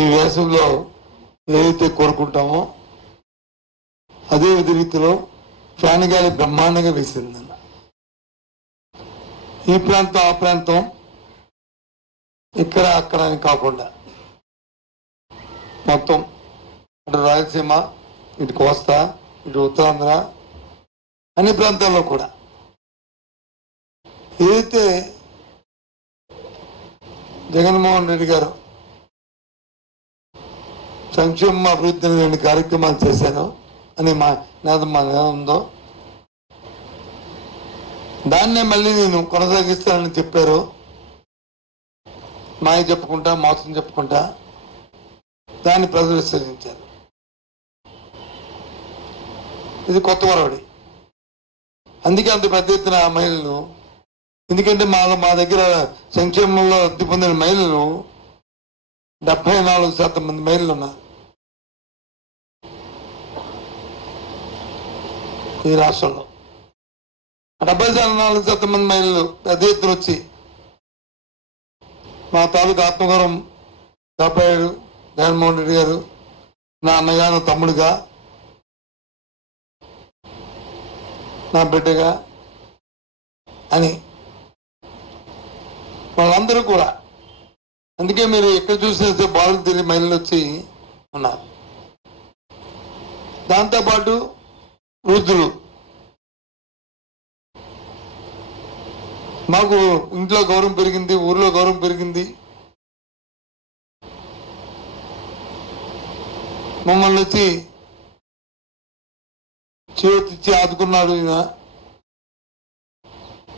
ఈ వేసవిలో ఏదైతే కోరుకుంటామో అదే రీతిలో ఫ్యాన్ గాలి బ్రహ్మాండంగా వేసిందన్న. ఈ ప్రాంతం ఆ ప్రాంతం ఇక్కడ అక్కడ అని కాకుండా మొత్తం అటు రాయలసీమ, ఇటు కోస్తా, ఇటు ఉత్తరాంధ్ర అన్ని ప్రాంతాల్లో కూడా ఏదైతే జగన్మోహన్ రెడ్డి గారు సంక్షేమ అభివృద్ధి రెండు కార్యక్రమాలు చేశారు అని మా ఉందో దాన్నే మళ్ళీ నేను కొనసాగిస్తానని చెప్పారు. మాయ చెప్పుకుంటా, మోసం చెప్పుకుంటా దాన్ని ప్రజలు విశ్వసించారు. ఇది కొత్త వరవడి. అందుకే అంత పెద్ద ఎత్తున మహిళలు, ఎందుకంటే మా దగ్గర సంక్షేమంలో లబ్ధి పొందిన మహిళలు 74% మంది మహిళలు ఉన్నారు ఈ రాష్ట్రంలో. 74% మంది మహిళలు పెద్ద ఎత్తున వచ్చి మా తాలూకు ఆత్మగౌరవం కాపాడాడు జగన్మోహన్ రెడ్డి గారు, నా అన్నగా, నా తమ్ముడుగా, నా బిడ్డగా అని వాళ్ళందరూ కూడా. అందుకే మీరు ఎక్కడ చూసినా బాలులు తిరిగి మహిళలు వచ్చి ఉన్నారు. దాంతోపాటు వృద్ధులు, మాకు ఇంట్లో గౌరవం పెరిగింది, ఊర్లో గౌరవం పెరిగింది, మమ్మల్ని వచ్చి చేతిచ్చి ఆదుకున్నాడు. ఈయన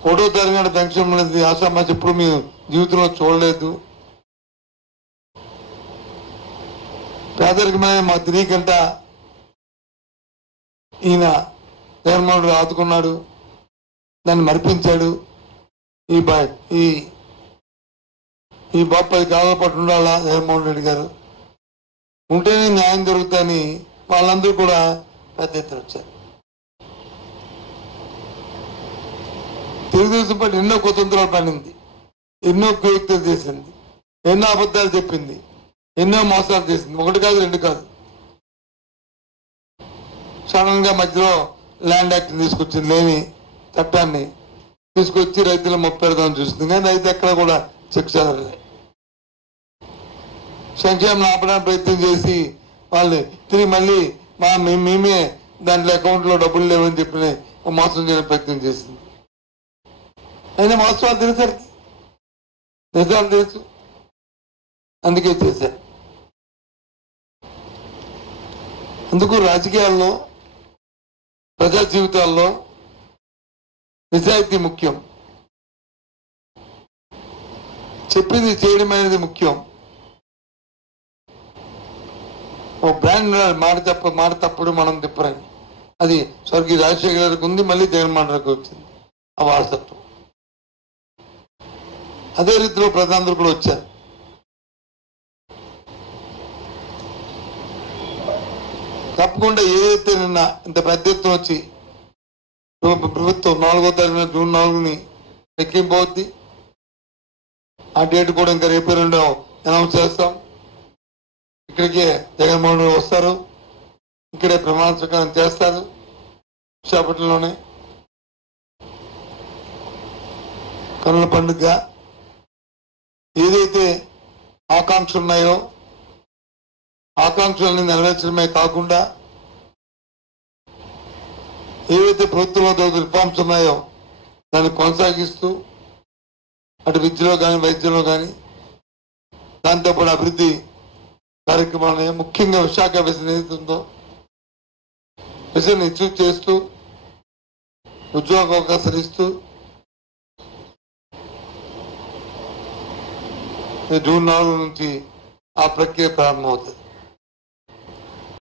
1వ తరగతి పెన్షన్ అనేది ఆశామాసి ఎప్పుడు మేము జీవితంలో చూడలేదు. పేదరికమైన మా తిరిగికంట ఈయన జగన్మోహన్ రెడ్డి ఆదుకున్నాడు, దాన్ని మరిపించాడు. ఈ బాబు 10 కాలాల పాటు ఉండాలా జగన్మోహన్ రెడ్డి గారు, ఉంటేనే న్యాయం జరుగుతుందని వాళ్ళందరూ కూడా పెద్ద ఎత్తున వచ్చారు. తెలుగుదేశం పార్టీ ఎన్నో కుతంత్రాలు పడింది, ఎన్నో కుయుక్తులు చేసింది, ఎన్నో అబద్ధాలు చెప్పింది, ఎన్నో మోసాలు చేసింది. 1 కాదు 2 కాదు. సడన్ గా మధ్యలో ల్యాండ్ యాక్ట్ తీసుకొచ్చింది, లేని చట్టాన్ని తీసుకొచ్చి రైతుల మొప్పెడదామని చూస్తుంది. కానీ రైతు ఎక్కడ కూడా శిక్ష జరగలేదు. సంక్షేమం ఆపడానికి ప్రయత్నం చేసి వాళ్ళు తిరిగి మళ్ళీ మేమే దాంట్లో అకౌంట్లో డబ్బులు లేవని చెప్పి మోసం చేయడం ప్రయత్నం చేసింది. అయినా వాస్తవాలు తెలిసరికి నిజాలు తెలుసు, అందుకే చేశారు. అందుకు రాజకీయాల్లో, ప్రజా జీవితాల్లో నిజాయితీ ముఖ్యం, చెప్పింది చేయడం అనేది ముఖ్యం. ఓ బ్రాండ్ మాట తప్పుడు మనం తిప్పరని, అది స్వర్గీయ రాజశేఖర గారికి ఉంది, మళ్ళీ జగన్మోహన్ రెడ్డికి వచ్చింది ఆ వారసత్వం. అదే రీతిలో ప్రజలందరూ కూడా వచ్చారు. తప్పకుండా ఏదైతే నిన్న ఇంత పెద్ద ఎత్తున వచ్చి ప్రభుత్వం 4వ తారీఖున జూన్ 4ని ఎక్కింపోద్ది. ఆ డేట్ కూడా ఇంకా రేపు 2 అనౌన్స్ చేస్తాం. ఇక్కడికే జగన్మోహన్ రెడ్డి వస్తారు, ఇక్కడే ప్రమాణ స్వీకారం చేస్తారు విశాఖపట్నంలోనే. కన్నుల పండుగ ఏదైతే ఆకాంక్షలు ఉన్నాయో ఆకాంక్షల్ని నెరవేర్చడమే కాకుండా ఏవైతే ప్రభుత్వంలో రిఫార్మ్స్ ఉన్నాయో దాన్ని కొనసాగిస్తూ అటు విద్యలో కానీ వైద్యంలో కానీ దాంతోపాటు అభివృద్ధి కార్యక్రమాలు ముఖ్యంగా విశాఖ విజన్ ఏదైతుందో విజన్ అచీవ్ చేస్తూ ఉద్యోగ అవకాశాలు ఇస్తూ జూన్ 4 నుంచి ఆ ప్రక్రియ ప్రారంభమవుతుంది.